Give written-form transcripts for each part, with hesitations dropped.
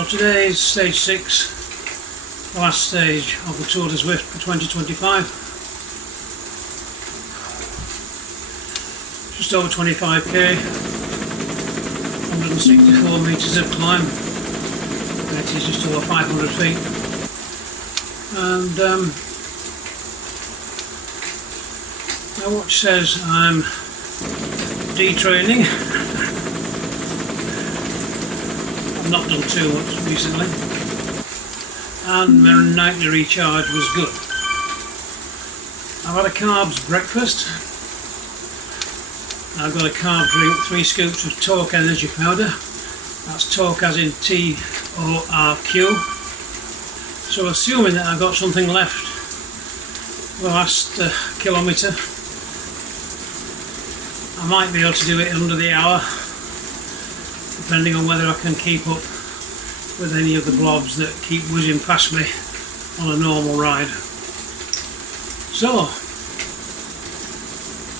So today is stage 6, the last stage of the Tour de Zwift for 2025. Just over 25k, 164 metres of climb, and it is just over 500 feet. And my watch says I'm detraining. I've not done too much recently, and my nightly recharge was good. I've had a carbs breakfast. I've got a carb drink, 3 scoops of Torque energy powder. That's Torque as in T-O-R-Q. So assuming that I've got something left for the last kilometre, I might be able to do it in under the hour, depending on whether I can keep up with any of the blobs that keep whizzing past me on a normal ride. So,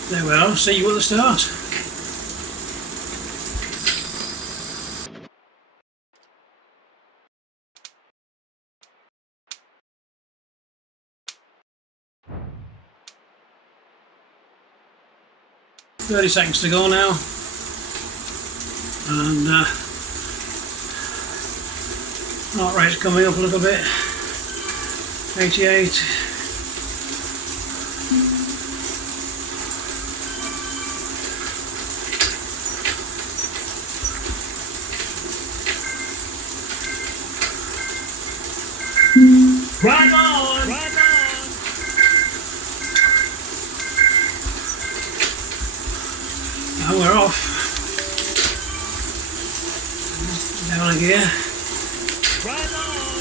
there we are, see you at the start. "30 seconds to go now, and heart rate's coming up a little bit, 88. Right on! Right on! And we're off. Down a gear. Right on!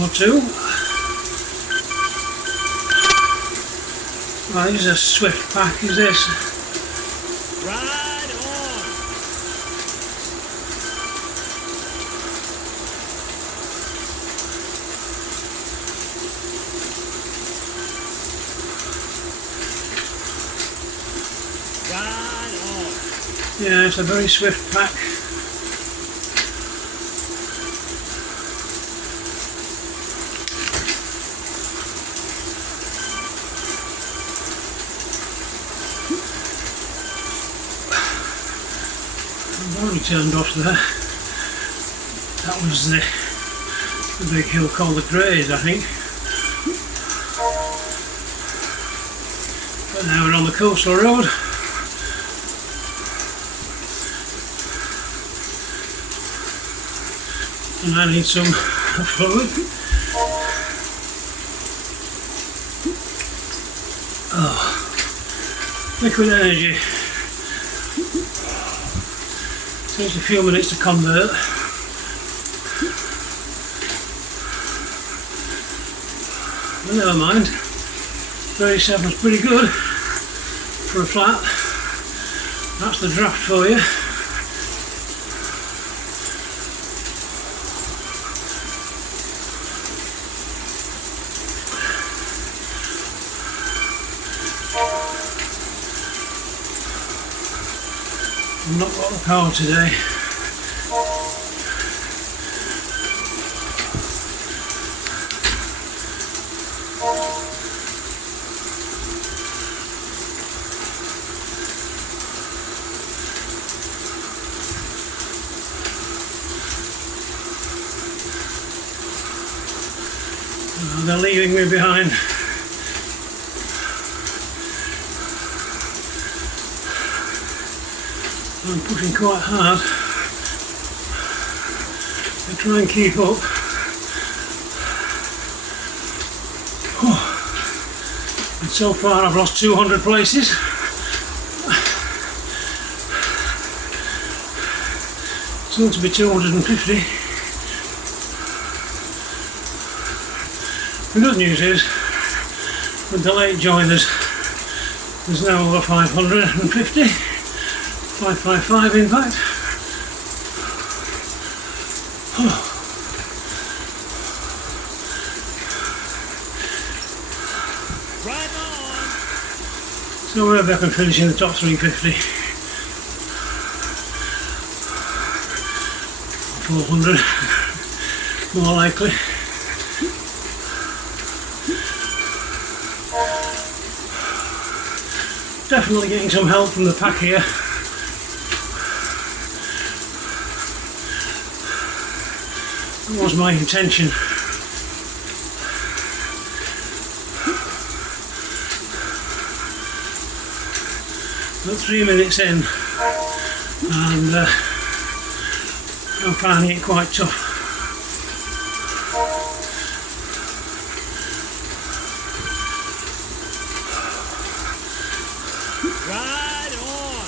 Or 2. Right, this is a Zwift pack, is this? Right on! Yeah, it's a very Zwift pack. I've already turned off there. That was the big hill called the Greys, I think. But now we're on the coastal road. And I need some fluid. Oh, liquid energy. Takes a few minutes to convert. But never mind. 37 is pretty good for a flat. That's the draft for you. I've not got the power today. They're leaving me behind. I'm pushing quite hard to try and keep up. And so far I've lost 200 places. Soon to be 250. The good news is, with the late joiners, there's now over 550. 555 in fact. Right on. So maybe I can finish in the top 350. 400. more likely. Definitely getting some help from the pack here. That was my intention. About 3 minutes in, and I'm finding it quite tough. Right on.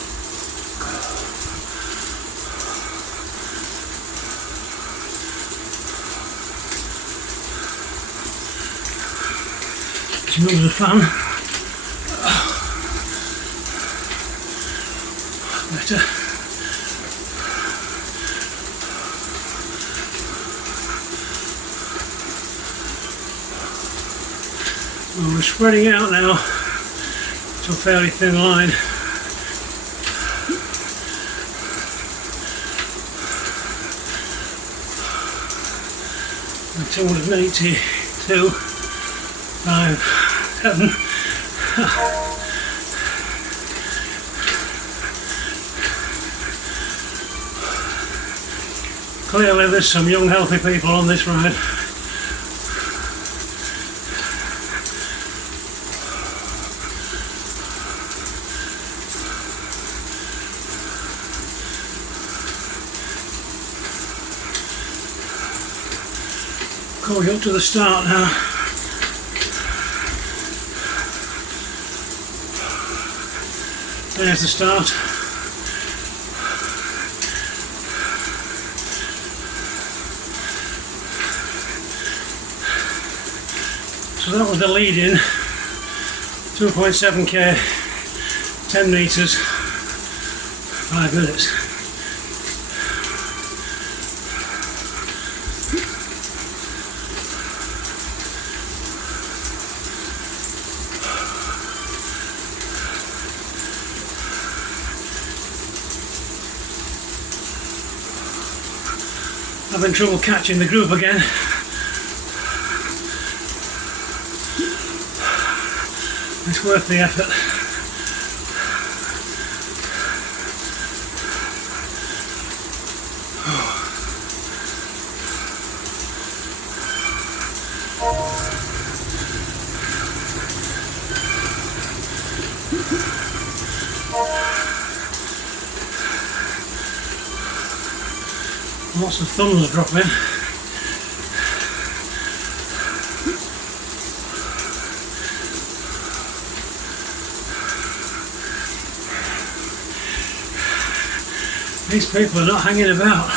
Smells of fun. Better. Well, we're spreading out now to a fairly thin line. And 282, 5, 7. Clearly there's some young healthy people on this ride. Coming up to the start now. There's the start. So that was the lead in. 2.7k, 10 metres, 5 minutes. Having trouble catching the group again. It's worth the effort. Lots of thumbs dropping. These people are not hanging about.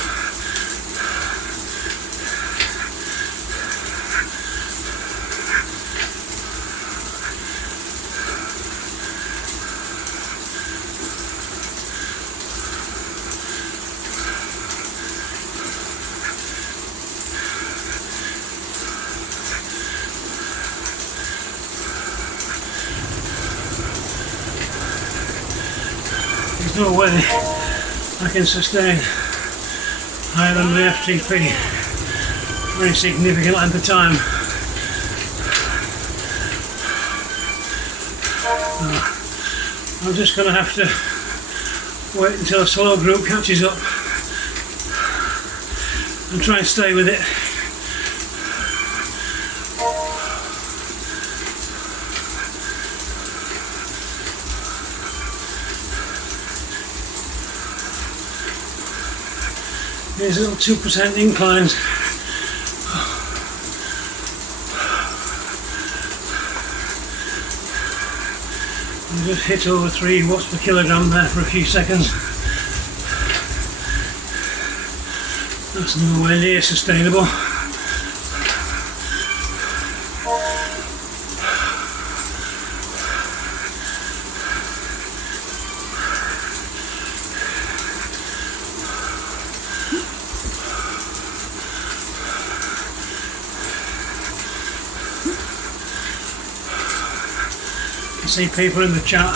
There's no way I can sustain higher than the FTP for any significant length of time. I'm just going to have to wait until a slow group catches up and try and stay with it. These little 2% inclines. I just hit over 3 watts per kilogram there for a few seconds. That's nowhere near sustainable. I see people in the chat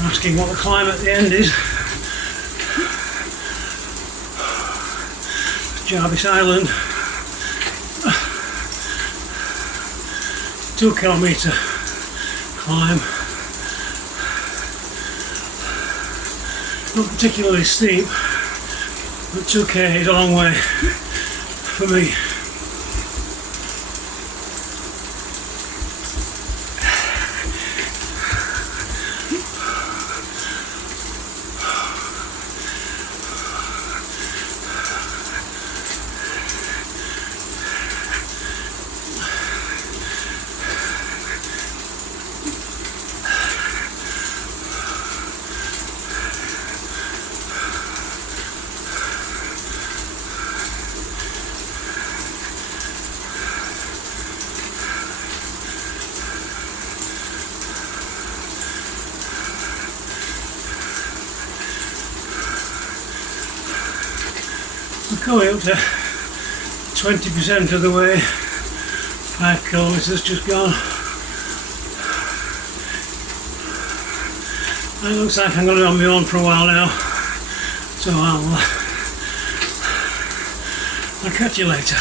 asking what the climb at the end is. Jarvis Island. 2 kilometre climb. Not particularly steep, but 2k is a long way for me. We're coming up to 20% of the way, 5 kilometres just gone. It looks like I'm going to be on my own for a while now, so I'll catch you later.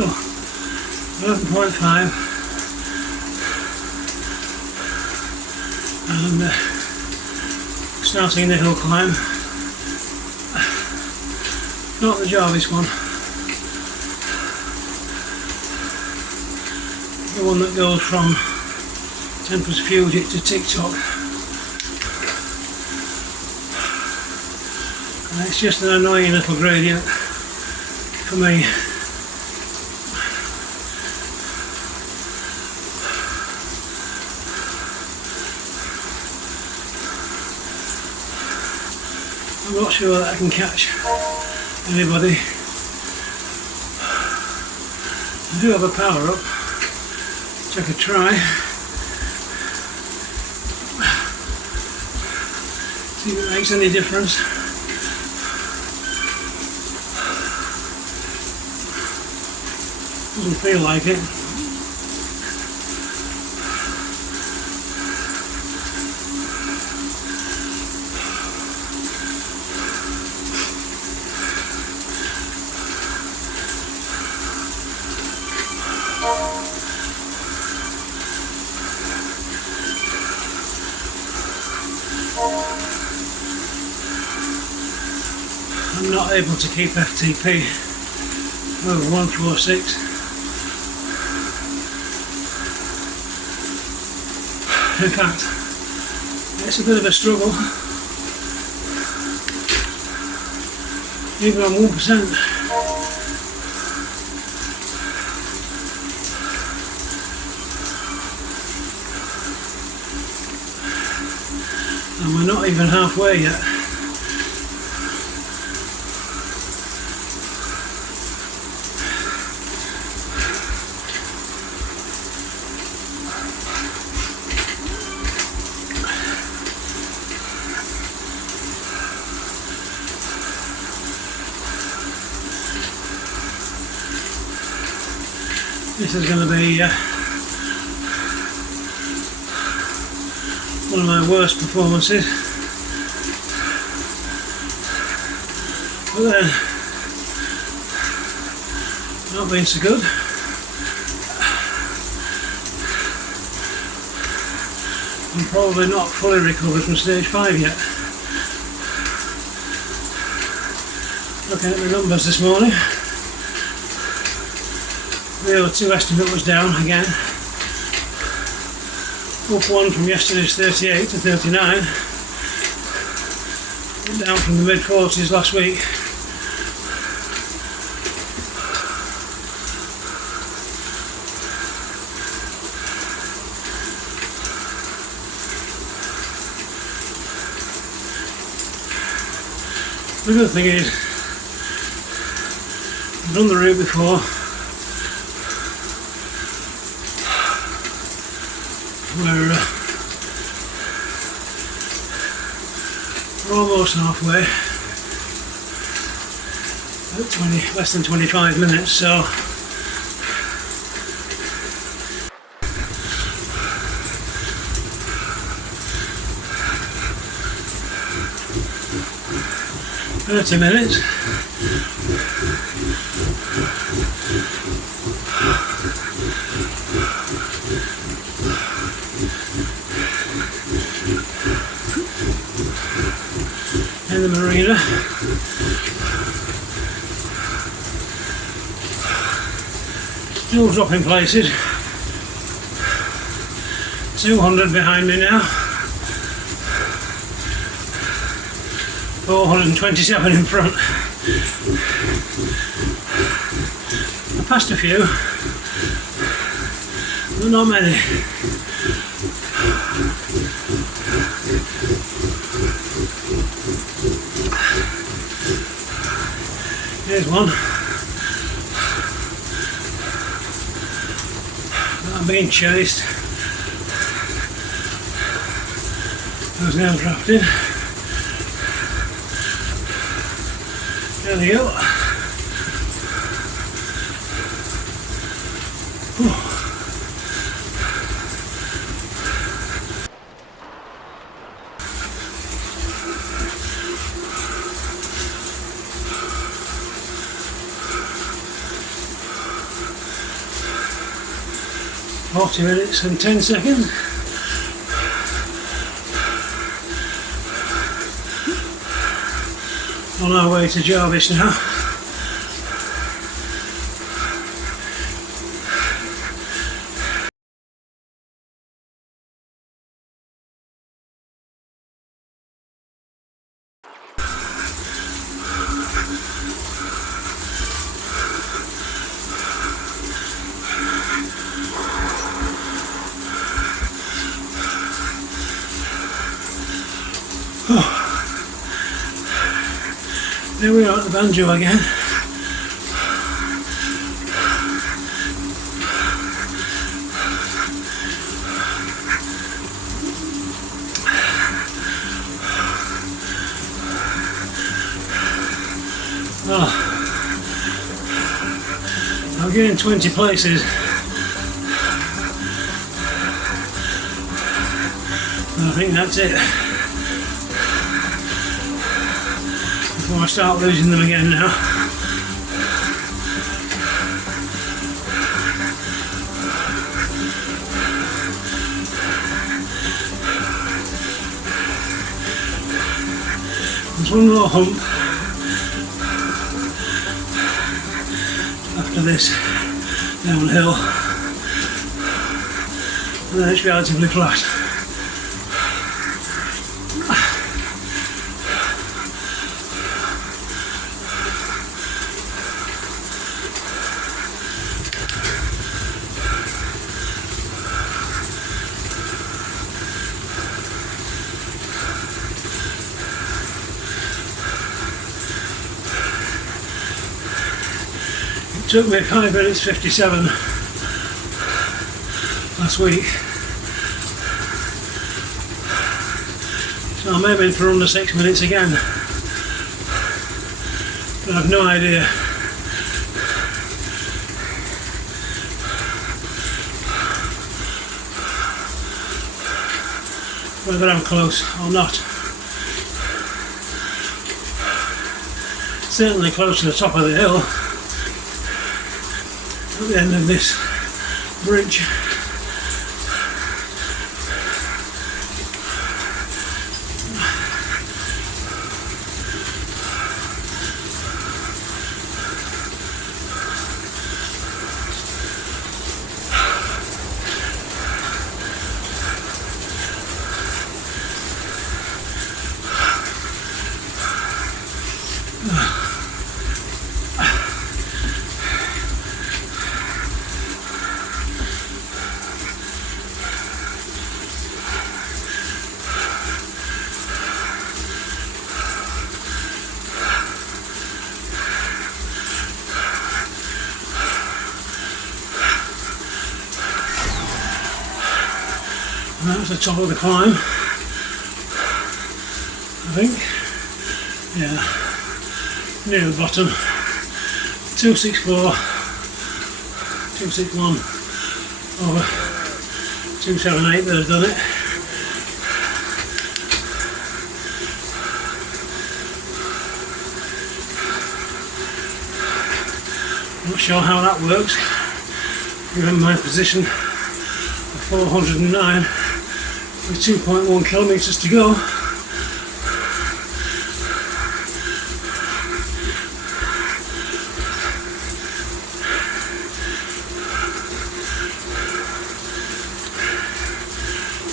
Oh, 11.5 and starting the hill climb. Not the Jarvis one, the one that goes from Tempest Fugit to TikTok. And it's just an annoying little gradient for me. I'm not sure that I can catch anybody. I do have a power up, which I could try. See if it makes any difference. Doesn't feel like it. I'm not able to keep FTP over 146. In fact, it's a bit of a struggle, even on 1%. And we're not even halfway yet. This is going to be one of my worst performances, but then not been so good. I'm probably not fully recovered from stage 5 yet. Looking at the numbers this morning, the VO2 estimate was down again, up one from yesterday's 38 to 39, down from the mid 40s last week. The good thing is, I've done the route before. We're almost halfway, about less than 25 minutes, so 30 minutes. In the marina. Still dropping places. 200 behind me now. 427 in front. I passed a few, but not many. Here's one. I'm being chased. Who's now drafted? There they go. Oh. 40 minutes and 10 seconds. On our way to Jarvis now. There we are at the banjo again. Well, I'm getting 20 places. I think that's it. Before I start losing them again now. There's one more hump after this downhill, and then it's relatively flat. It took me 5 minutes 57 last week, so I'm aiming for under 6 minutes again, but I've no idea whether I'm close or not. Certainly close to the top of the hill at the end of this bridge. And that's the top of the climb, I think. Yeah, near the bottom. 264, 261 over 278 that have done it. Not sure how that works, given my position of 409 with 2.1 kilometres to go.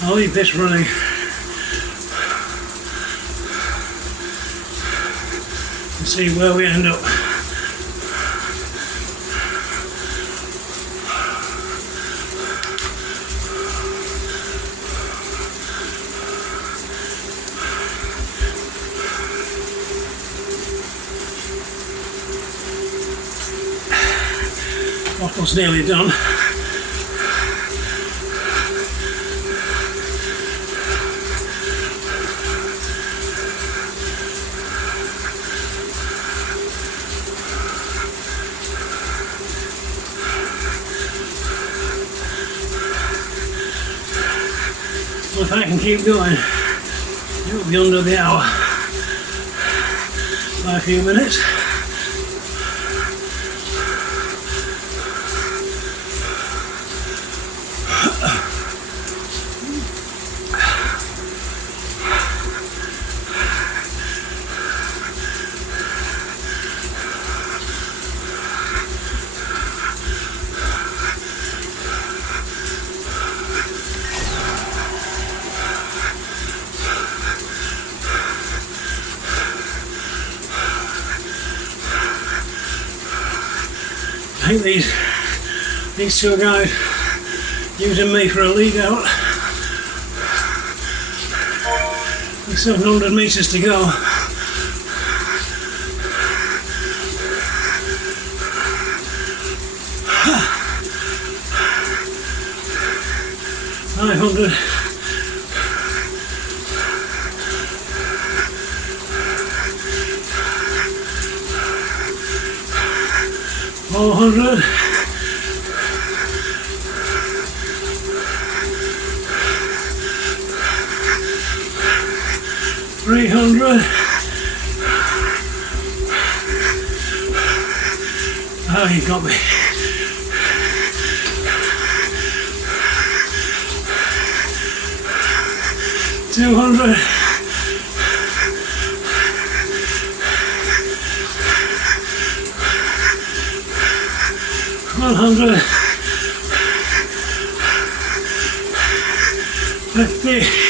I'll leave this running and see where we end up. Bottle's nearly done. Well, if I can keep going, it'll be under the hour by a few minutes. I think these two guys using me for a lead out. With 700 metres to go. $500. $400. $300. Oh, you got me. $200. $100. $50.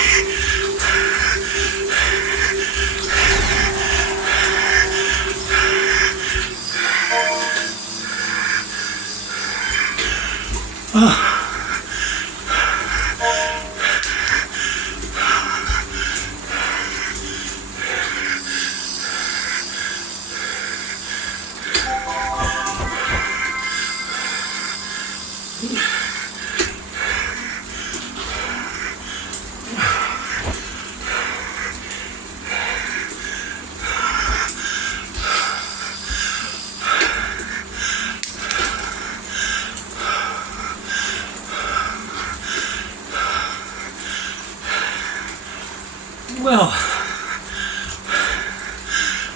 Well,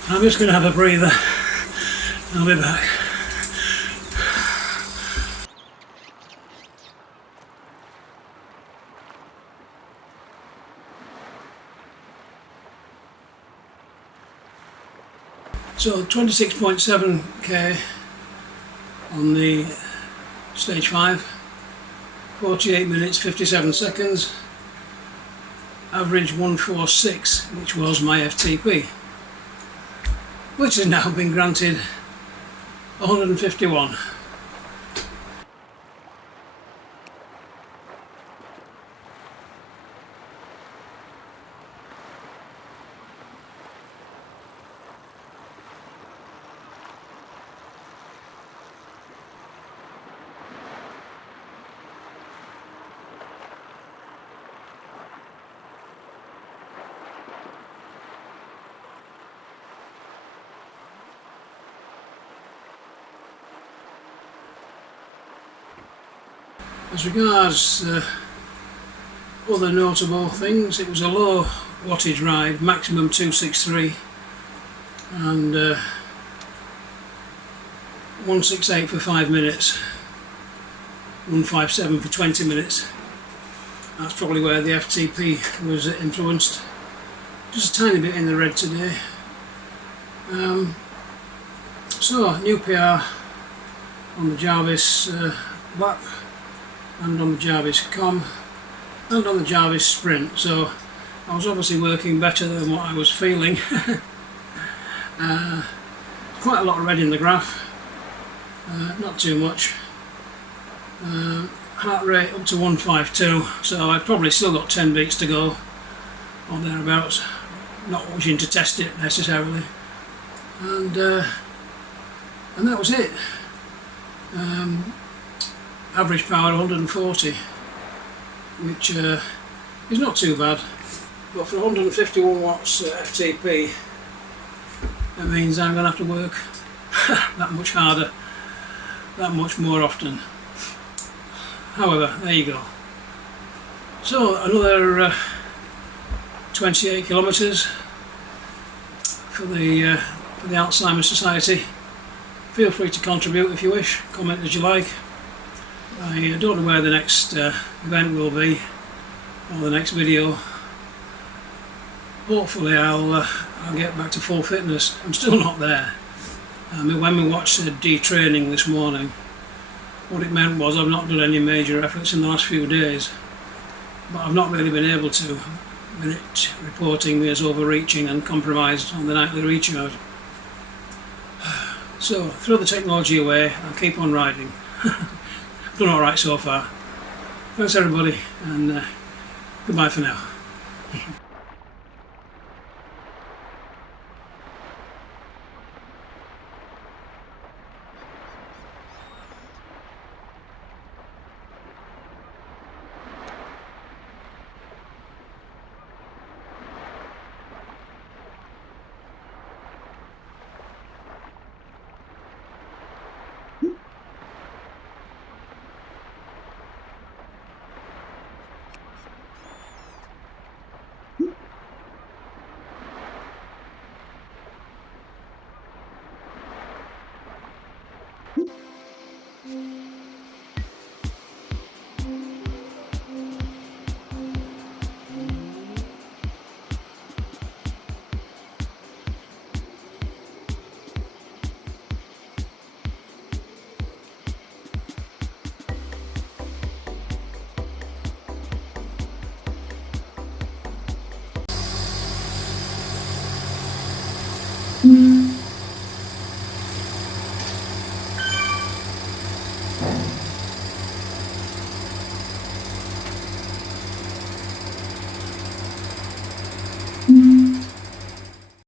I'm just going to have a breather. I'll be back. So 26.7k on the stage 5, 48 minutes 57 seconds, average 146, which was my FTP, which has now been granted 151. As regards other notable things, it was a low wattage ride, maximum 263, and 168 for 5 minutes, 157 for 20 minutes. That's probably where the FTP was influenced. Just a tiny bit in the red today. So, new PR on the Jarvis lap, and on the Jarvis com, and on the Jarvis sprint. So I was obviously working better than what I was feeling. Quite a lot of red in the graph, not too much. Heart rate up to 152, so I've probably still got 10 beats to go or thereabouts, not wishing to test it necessarily. And that was it. Average power 140, which is not too bad, but for 151 watts FTP, that means I'm going to have to work that much harder, that much more often. However, there you go. So another 28 kilometres for the Alzheimer's Society. Feel free to contribute if you wish, comment as you like. I don't know where the next event will be, or the next video. Hopefully I'll get back to full fitness. I'm still not there. When we watched the detraining this morning, what it meant was I've not done any major efforts in the last few days, but I've not really been able to, with it reporting me as overreaching and compromised on the nightly recharge. So throw the technology away and keep on riding. Done alright so far. Thanks everybody, and goodbye for now. Mm-hmm.